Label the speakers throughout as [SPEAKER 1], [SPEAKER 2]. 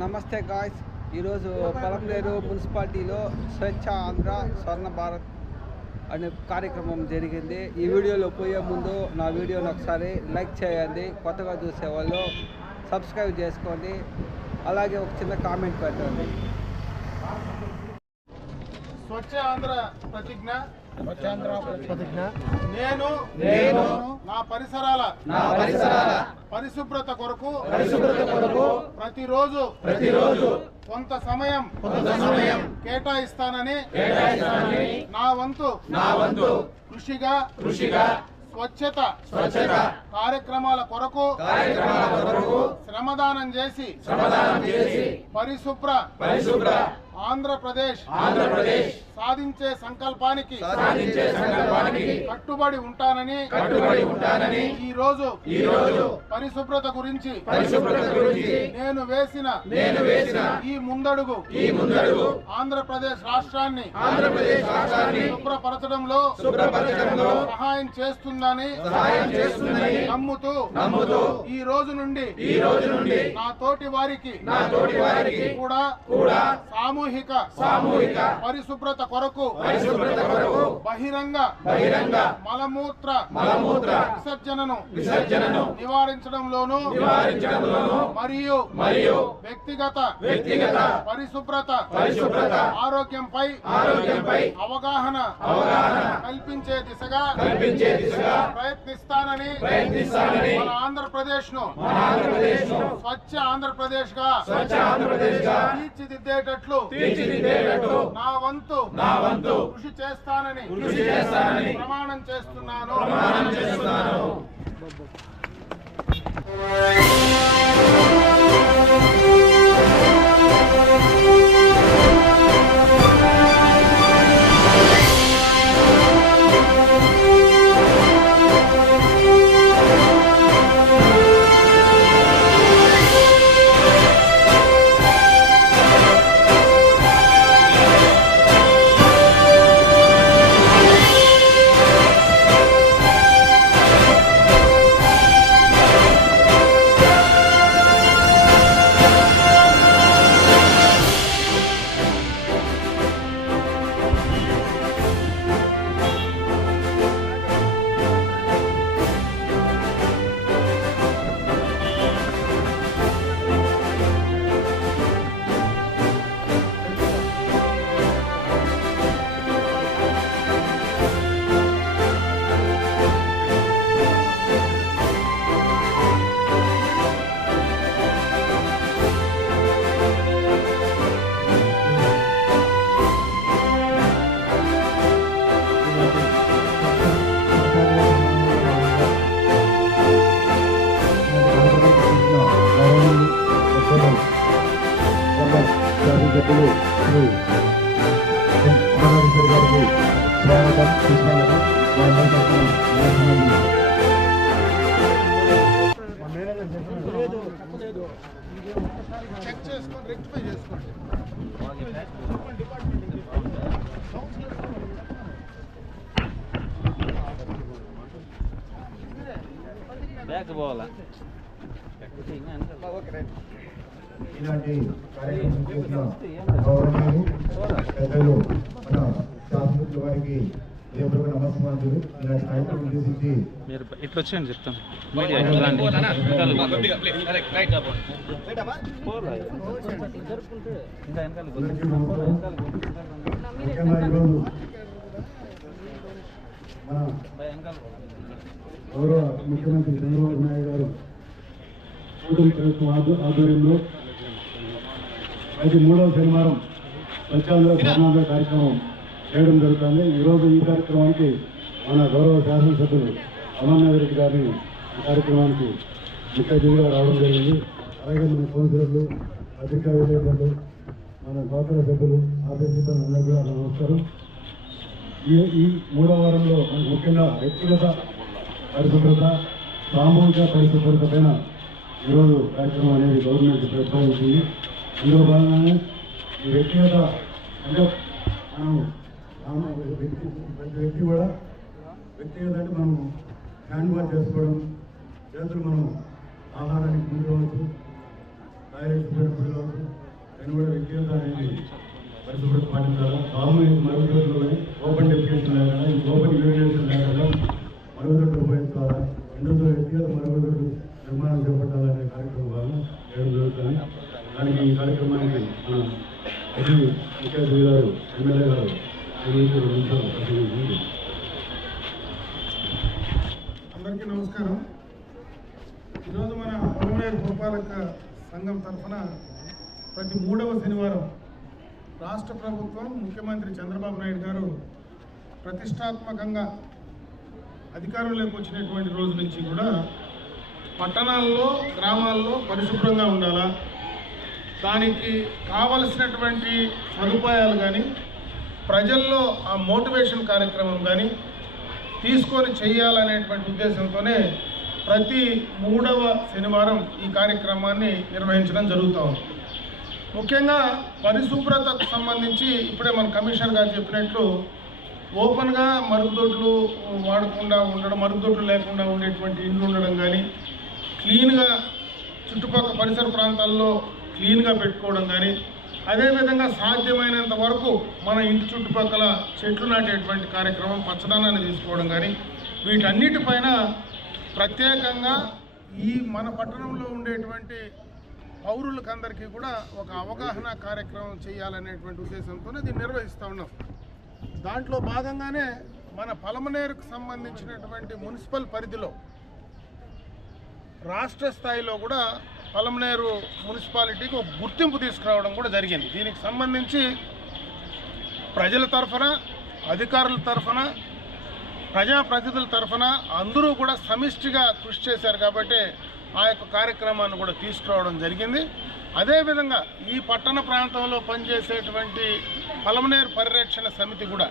[SPEAKER 1] నమస్తే గాయ్స్ ఈరోజు పొలంనేరు మున్సిపాలిటీలో స్వచ్ఛ ఆంధ్ర స్వర్ణ భారత్ అనే కార్యక్రమం జరిగింది. ఈ వీడియోలో పోయే ముందు నా వీడియోని ఒకసారి లైక్ చేయండి. కొత్తగా చూసే వాళ్ళు సబ్స్క్రైబ్ చేసుకోండి. అలాగే ఒక చిన్న కామెంట్ పెట్టండి.
[SPEAKER 2] స్వచ్ఛ ఆంధ్ర ప్రతిజ్ఞ. నేను
[SPEAKER 3] నేను
[SPEAKER 2] నా పరిసరాల
[SPEAKER 3] నా పరిసరాల
[SPEAKER 2] పరిశుభ్రత కొరకు
[SPEAKER 3] పరిశుభ్రత కొరకు
[SPEAKER 2] ప్రతిరోజు
[SPEAKER 3] ప్రతిరోజు
[SPEAKER 2] కొంత సమయం
[SPEAKER 3] కొంత సమయం
[SPEAKER 2] కేటాయిస్తానని
[SPEAKER 3] కేటాయిస్తానని
[SPEAKER 2] నా వంతు
[SPEAKER 3] నా వంతు
[SPEAKER 2] కృషిగా
[SPEAKER 3] కృషిగా
[SPEAKER 2] స్వచ్ఛత
[SPEAKER 3] స్వచ్ఛత
[SPEAKER 2] కార్యక్రమాల కొరకు శ్రమదానం చేసి
[SPEAKER 3] శ్రమదానం చేసి
[SPEAKER 2] పరిశుభ్ర
[SPEAKER 3] పరిశుభ్ర
[SPEAKER 2] ఆంధ్రప్రదేశ్
[SPEAKER 3] ఆంధ్రప్రదేశ్
[SPEAKER 2] సాధించే సంకల్పానికి
[SPEAKER 3] సాధించే సంకల్పానికి
[SPEAKER 2] కట్టుబడి ఉంటానని
[SPEAKER 3] కట్టుబడి ఉంటానని
[SPEAKER 2] ఈ రోజు
[SPEAKER 3] ఈ రోజు
[SPEAKER 2] పరిశుభ్రత గురించి
[SPEAKER 3] పరిశుభ్రత గురించి
[SPEAKER 2] నేను వేసిన
[SPEAKER 3] నేను వేసిన
[SPEAKER 2] ఈ ముందడుగు
[SPEAKER 3] ఈ ముందడుగు
[SPEAKER 2] ఆంధ్రప్రదేశ్ రాష్ట్రాన్ని
[SPEAKER 3] ఆంధ్రప్రదేశ్ రాష్ట్రాన్ని
[SPEAKER 2] శుభ్రపరచడంలో
[SPEAKER 3] శుభ్రపరచడంలో
[SPEAKER 2] సహాయం చేస్తుందని
[SPEAKER 3] సహాయం చేస్తుందని
[SPEAKER 2] నమ్ముతూ
[SPEAKER 3] నమ్ముతూ
[SPEAKER 2] ఈ రోజు నుండి
[SPEAKER 3] ఈ రోజు నుండి
[SPEAKER 2] నా తోటి వారికి
[SPEAKER 3] నా తోటి వారికి
[SPEAKER 2] కూడా
[SPEAKER 3] కూడా
[SPEAKER 2] సామూహిక
[SPEAKER 3] సామూహిక
[SPEAKER 2] పరిశుభ్రత కొరకు
[SPEAKER 3] పరిశుభ్రత కొరకు
[SPEAKER 2] బహిరంగ
[SPEAKER 3] బహిరంగ
[SPEAKER 2] మలమూత్ర
[SPEAKER 3] మలమూత్ర
[SPEAKER 2] విసర్జనను
[SPEAKER 3] విసర్జనను
[SPEAKER 2] నివారించడంలోను
[SPEAKER 3] నివారించడంలోను
[SPEAKER 2] మరియు
[SPEAKER 3] మరియు
[SPEAKER 2] వ్యక్తిగత
[SPEAKER 3] వ్యక్తిగత
[SPEAKER 2] పరిశుభ్రత
[SPEAKER 3] పరిశుభ్రత
[SPEAKER 2] ఆరోగ్యంపై
[SPEAKER 3] ఆరోగ్యంపై
[SPEAKER 2] అవగాహన
[SPEAKER 3] అవగాహన
[SPEAKER 2] కల్పించే దిశగా
[SPEAKER 3] కల్పించే దిశగా
[SPEAKER 2] ప్రయత్నిస్తానని
[SPEAKER 3] ప్రయత్నిస్తానని
[SPEAKER 2] మన ఆంధ్రప్రదేశ్ను
[SPEAKER 3] మన ఆంధ్రప్రదేశ్ను
[SPEAKER 2] స్వచ్ఛ ఆంధ్రప్రదేశ్గా
[SPEAKER 3] స్వచ్ఛ ఆంధ్రప్రదేశ్గా
[SPEAKER 2] తీర్చిదిద్దేటట్లు
[SPEAKER 3] తీర్చిదిద్దేటట్లు
[SPEAKER 2] నా వంతు
[SPEAKER 3] నా వంతు
[SPEAKER 2] కృషి చేస్తానని
[SPEAKER 3] కృషి చేస్తానని
[SPEAKER 2] ప్రమాణం చేస్తున్నాను.
[SPEAKER 3] ప్రమాణం చేస్తున్నాను.
[SPEAKER 2] చెక్ చేసుకొని రెక్టిఫై చేసుకోండి
[SPEAKER 1] బ్యాక్ పోవాలా?
[SPEAKER 4] ఇలాంటి కార్యక్రమం చేసిన గౌరవనీయులు పెద్దలు మన శాస్త్రజ్ఞుల వారికి దేవుడు నమస్కారాలు ఇలాంటి కార్యక్రమం ఉద్దేశించి
[SPEAKER 5] మీరు ఇట్లా వచ్చేయండి చెప్తాను.
[SPEAKER 4] గౌరవ ముఖ్యమంత్రి చంద్రబాబు నాయుడు గారు కూటమి ప్రభుత్వం ఆధ్వ- ఆధ్వర్యంలో ప్రతి మూడవ శనివారం స్వచ్ఛాంధ్ర స్వర్ణాంధ్ర కార్యక్రమం చేయడం జరుగుతుంది. ఈరోజు ఈ కార్యక్రమానికి మన గౌరవ శాసనసభ్యులు అమర్నాథ్ రెడ్డి గారిని ఈ కార్యక్రమానికి ముఖ్య రావడం జరిగింది. అలాగే మన కౌన్సిలర్లు అధికార విలేకరులు మన గోత్ర సభ్యులు ఆఫీసర్లు అందరూ కూడా నమస్కారం. ఈ ఈ మూడో వారంలో మనకు ముఖ్యంగా వ్యక్తిగత పరిశుభ్రత సామూహిక పరిశుభ్రత పైన ఈరోజు కార్యక్రమం అనేది గవర్నమెంట్ ప్రతిపాదించింది. ఇందులో భాగంగానే ఈ వ్యక్తిగత అంటే మనం వ్యక్తి ప్రతి వ్యక్తి కూడా వ్యక్తిగత అంటే మనం హ్యాండ్ వాష్ చేసుకోవడం చేతులు మనం ఆహారానికి ముందు కావచ్చు టాయిలెట్ పోయినప్పుడు కావచ్చు దాన్ని కూడా వ్యక్తిగత అనేది పరిశుభ్రత పాటించాలా సామూహిక మరుగుదొడ్లు ఓపెన్ డెఫికేషన్ లేకుండా ఓపెన్ యూరినేషన్ లేకుండా మరుగుదొడ్లు ఉపయోగించాలా రెండోది వ్యక్తిగత మరుగుదొడ్లు నిర్మాణం చేపట్టాలనే కార్యక్రమం వల్ల దానికి ఈ కార్యక్రమానికి మన అతి గారు ఎమ్మెల్యే గారు
[SPEAKER 2] అందరికీ నమస్కారం. ఈరోజు మన పొలమనేరు గోపాలక సంఘం తరఫున ప్రతి మూడవ శనివారం రాష్ట్ర ప్రభుత్వం ముఖ్యమంత్రి చంద్రబాబు నాయుడు గారు ప్రతిష్టాత్మకంగా అధికారంలోకి వచ్చినటువంటి రోజు నుంచి కూడా పట్టణాల్లో గ్రామాల్లో పరిశుభ్రంగా ఉండాలా? దానికి కావలసినటువంటి సదుపాయాలు కానీ ప్రజల్లో ఆ మోటివేషన్ కార్యక్రమం కానీ తీసుకొని చేయాలనేటువంటి ఉద్దేశంతోనే ప్రతి మూడవ శనివారం ఈ కార్యక్రమాన్ని నిర్వహించడం జరుగుతూ ఉంది. ముఖ్యంగా పరిశుభ్రతకు సంబంధించి ఇప్పుడే మన కమిషనర్ గారు చెప్పినట్లు ఓపెన్గా మరుగుదొడ్లు వాడకుండా ఉండడం మరుగుదొడ్లు లేకుండా ఉండేటువంటి ఇండ్లు ఉండడం కానీ క్లీన్గా చుట్టుపక్కల పరిసర ప్రాంతాల్లో క్లీన్గా పెట్టుకోవడం కానీ అదేవిధంగా సాధ్యమైనంత వరకు మన ఇంటి చుట్టుపక్కల చెట్లు నాటేటువంటి కార్యక్రమం పచ్చదనాన్ని తీసుకోవడం కానీ వీటన్నిటిపైన ప్రత్యేకంగా ఈ మన పట్టణంలో ఉండేటువంటి పౌరులకందరికీ కూడా ఒక అవగాహన కార్యక్రమం చేయాలనేటువంటి ఉద్దేశంతోనే దీన్ని నిర్వహిస్తూ ఉన్నాం. దాంట్లో భాగంగానే మన పలమనేరుకు సంబంధించినటువంటి మున్సిపల్ పరిధిలో రాష్ట్ర స్థాయిలో కూడా పలమనేరు మున్సిపాలిటీకి ఒక గుర్తింపు తీసుకురావడం కూడా జరిగింది. దీనికి సంబంధించి ప్రజల తరఫున అధికారుల తరఫున ప్రజాప్రతినిధుల తరఫున అందరూ కూడా సమిష్టిగా కృషి చేశారు కాబట్టి ఆ యొక్క కార్యక్రమాన్ని కూడా తీసుకురావడం జరిగింది. అదేవిధంగా ఈ పట్టణ ప్రాంతంలో పనిచేసేటువంటి పలమనేరు పరిరక్షణ సమితి కూడా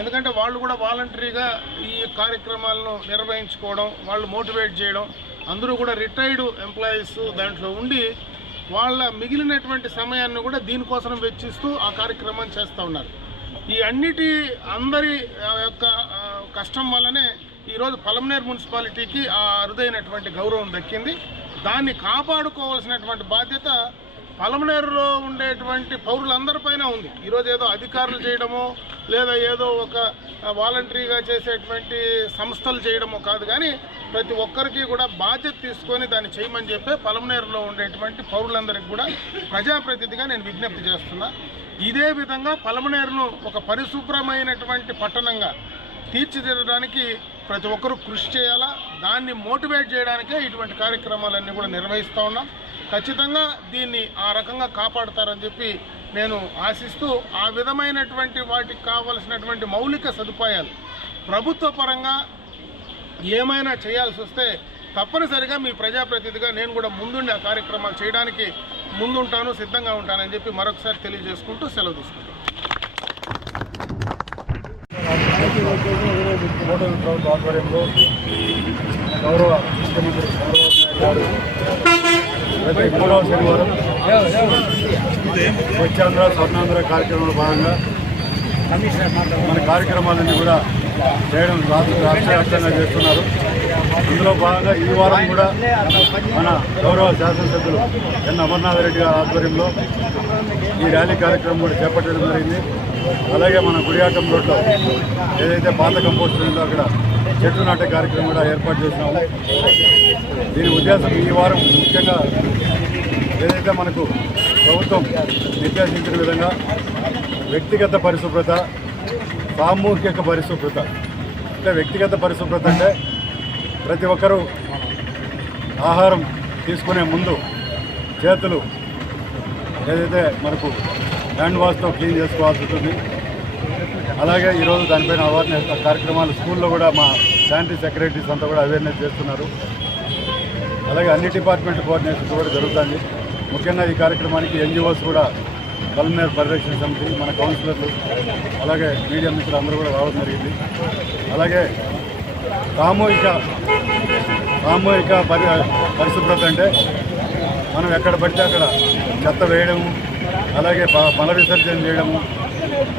[SPEAKER 2] ఎందుకంటే వాళ్ళు కూడా వాలంటరీగా ఈ కార్యక్రమాలను నిర్వహించుకోవడం వాళ్ళు మోటివేట్ చేయడం అందరూ కూడా రిటైర్డ్ ఎంప్లాయీస్ దాంట్లో ఉండి వాళ్ళ మిగిలినటువంటి సమయాన్ని కూడా దీనికోసం వెచ్చిస్తూ ఆ కార్యక్రమం చేస్తూ ఉన్నారు. ఈ అన్నిటి అందరి యొక్క కష్టం వల్లనే ఈరోజు పలంనేర్ మున్సిపాలిటీకి ఆ అరుదైనటువంటి గౌరవం దక్కింది. దాన్ని కాపాడుకోవాల్సినటువంటి బాధ్యత పలమనేరులో ఉండేటువంటి పౌరులందరిపైన ఉంది. ఈరోజు ఏదో అధికారులు చేయడమో లేదా ఏదో ఒక వాలంటరీగా చేసేటువంటి సంస్థలు చేయడమో కాదు కానీ ప్రతి ఒక్కరికి కూడా బాధ్యత తీసుకొని దాన్ని చేయమని చెప్పి పలమనేరులో ఉండేటువంటి పౌరులందరికీ కూడా ప్రజాప్రతినిధిగా నేను విజ్ఞప్తి చేస్తున్నా. ఇదే విధంగా పలమనేరును ఒక పరిశుభ్రమైనటువంటి పట్టణంగా తీర్చిదిద్దడానికి ప్రతి ఒక్కరూ కృషి చేయాలా దాన్ని మోటివేట్ చేయడానికే ఇటువంటి కార్యక్రమాలన్నీ కూడా నిర్వహిస్తూ ఉన్నాం. ఖచ్చితంగా దీన్ని ఆ రకంగా కాపాడతారని చెప్పి నేను ఆశిస్తూ ఆ విధమైనటువంటి వాటికి కావలసినటువంటి మౌలిక సదుపాయాలు ప్రభుత్వ పరంగా ఏమైనా చేయాల్సి వస్తే తప్పనిసరిగా మీ ప్రజాప్రతినిధిగా నేను కూడా ముందుండి ఆ కార్యక్రమాలు చేయడానికి ముందుంటాను సిద్ధంగా ఉంటానని చెప్పి మరొకసారి తెలియజేసుకుంటూ సెలవు తీసుకుంటాను
[SPEAKER 4] గౌరవ ముఖ్యమంత్రి చంద్రబాబు నాయుడు గారు ప్రతి మూడవ శనివారం స్వచ్ఛాంధ్ర స్వర్ణాంధ్ర కార్యక్రమంలో భాగంగా మన కార్యక్రమాలన్నీ కూడా చేయడం రాష్ట్ర రాష్ట్ర చేస్తున్నారు. ఇందులో భాగంగా ఈ వారం కూడా మన గౌరవ శాసనసభ్యులు ఎన్ అమర్నాథ్ రెడ్డి గారి ఆధ్వర్యంలో ఈ ర్యాలీ కార్యక్రమం కూడా చేపట్టడం జరిగింది. అలాగే మన గుడియాటం రోడ్లో ఏదైతే పాత కంపోస్ట్ ఉందో అక్కడ చెట్లు నాటే కార్యక్రమం కూడా ఏర్పాటు చేసినాము. దీని ఉద్దేశం ఈ వారం ముఖ్యంగా ఏదైతే మనకు ప్రభుత్వం నిర్దేశించిన విధంగా వ్యక్తిగత పరిశుభ్రత సామూహిక పరిశుభ్రత అంటే వ్యక్తిగత పరిశుభ్రత అంటే ప్రతి ఒక్కరూ ఆహారం తీసుకునే ముందు చేతులు ఏదైతే మనకు హ్యాండ్ వాష్తో క్లీన్ చేసుకోవాల్సి ఉంటుంది. అలాగే ఈరోజు దానిపైన అవేర్నెస్ కార్యక్రమాలు స్కూల్లో కూడా మా శానిటరీ సెక్రటరీస్ అంతా కూడా అవేర్నెస్ చేస్తున్నారు. అలాగే అన్ని డిపార్ట్మెంట్ కోఆర్డినేషన్ కూడా జరుగుతుంది. ముఖ్యంగా ఈ కార్యక్రమానికి ఎన్జిఓస్ కూడా కల్మేర్ పరిరక్షణ సమితి మన కౌన్సిలర్లు అలాగే మీడియా మిత్రులు అందరూ కూడా రావడం జరిగింది. అలాగే సామూహిక సామూహిక పరి పరిశుభ్రత అంటే మనం ఎక్కడ పడితే అక్కడ చెత్త వేయడము అలాగే మల విసర్జన చేయడము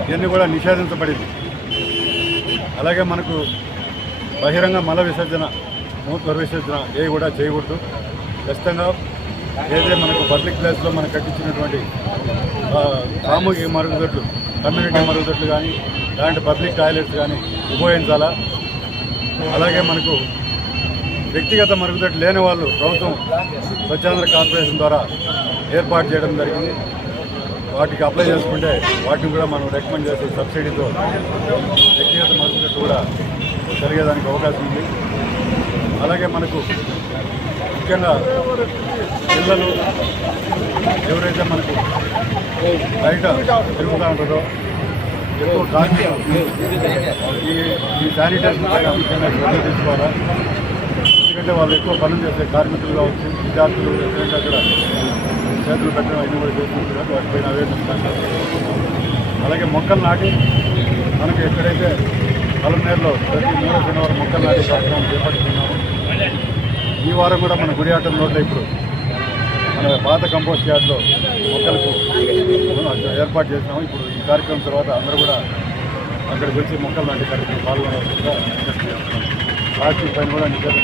[SPEAKER 4] ఇవన్నీ కూడా నిషేధించబడింది. అలాగే మనకు బహిరంగ మల విసర్జన మూత్ర విసర్జన ఏ కూడా చేయకూడదు. ఖచ్చితంగా ఏదైతే మనకు పబ్లిక్ ప్లేస్లో మనకు కట్టించినటువంటి సామూహిక మరుగుదొడ్లు కమ్యూనిటీ మరుగుదొడ్లు కానీ అలాంటి పబ్లిక్ టాయిలెట్స్ కానీ ఉపయోగించాలా? అలాగే మనకు వ్యక్తిగత మరుగుదొడ్లు లేని వాళ్ళు ప్రభుత్వం స్వచ్ఛాంధ్ర కార్పొరేషన్ ద్వారా ఏర్పాటు చేయడం జరిగింది. వాటికి అప్లై చేసుకుంటే వాటిని కూడా మనం రికమెండ్ చేసే సబ్సిడీతో వ్యక్తిగత మరుగుదొడ్లు కూడా జరిగేదానికి అవకాశం ఉంది. అలాగే మనకు ముఖ్యంగా పిల్లలు ఎవరైతే మనకు బయట తిరుగుతూ ఉంటారో ఎక్కువ కాల్చి ఈ ఈ శానిటైజేషన్ పైన ముఖ్యంగా శ్రద్ధ తీసుకోవాలా? ఎందుకంటే వాళ్ళు ఎక్కువ పనులు చేసే కార్మికులు కావచ్చు విద్యార్థులు ఎక్కడంటే అక్కడ చేతులు పెట్టడం అయినా కూడా చేస్తుంటారు వాటిపైన అవేర్నెస్ అలాగే మొక్కలు నాటి మనకు ఎక్కడైతే పలమనేరులో ప్రతి మూడో శనివారం మొక్కలు నాటి కార్యక్రమం చేపడుతున్నాము. ఈ వారం కూడా మన గుడియాటం రోడ్లో ఇప్పుడు మన పాత కంపోస్ట్ యార్డ్లో మొక్కలకు ఏర్పాటు చేసినాము. ఇప్పుడు ఈ కార్యక్రమం తర్వాత అందరూ కూడా అక్కడికి వచ్చి మొక్కలు నాటి కార్యక్రమం పాల్గొనవలసిందిగా విజ్ఞప్తి ప్లాస్టిక్ పైన కూడా నిషేధం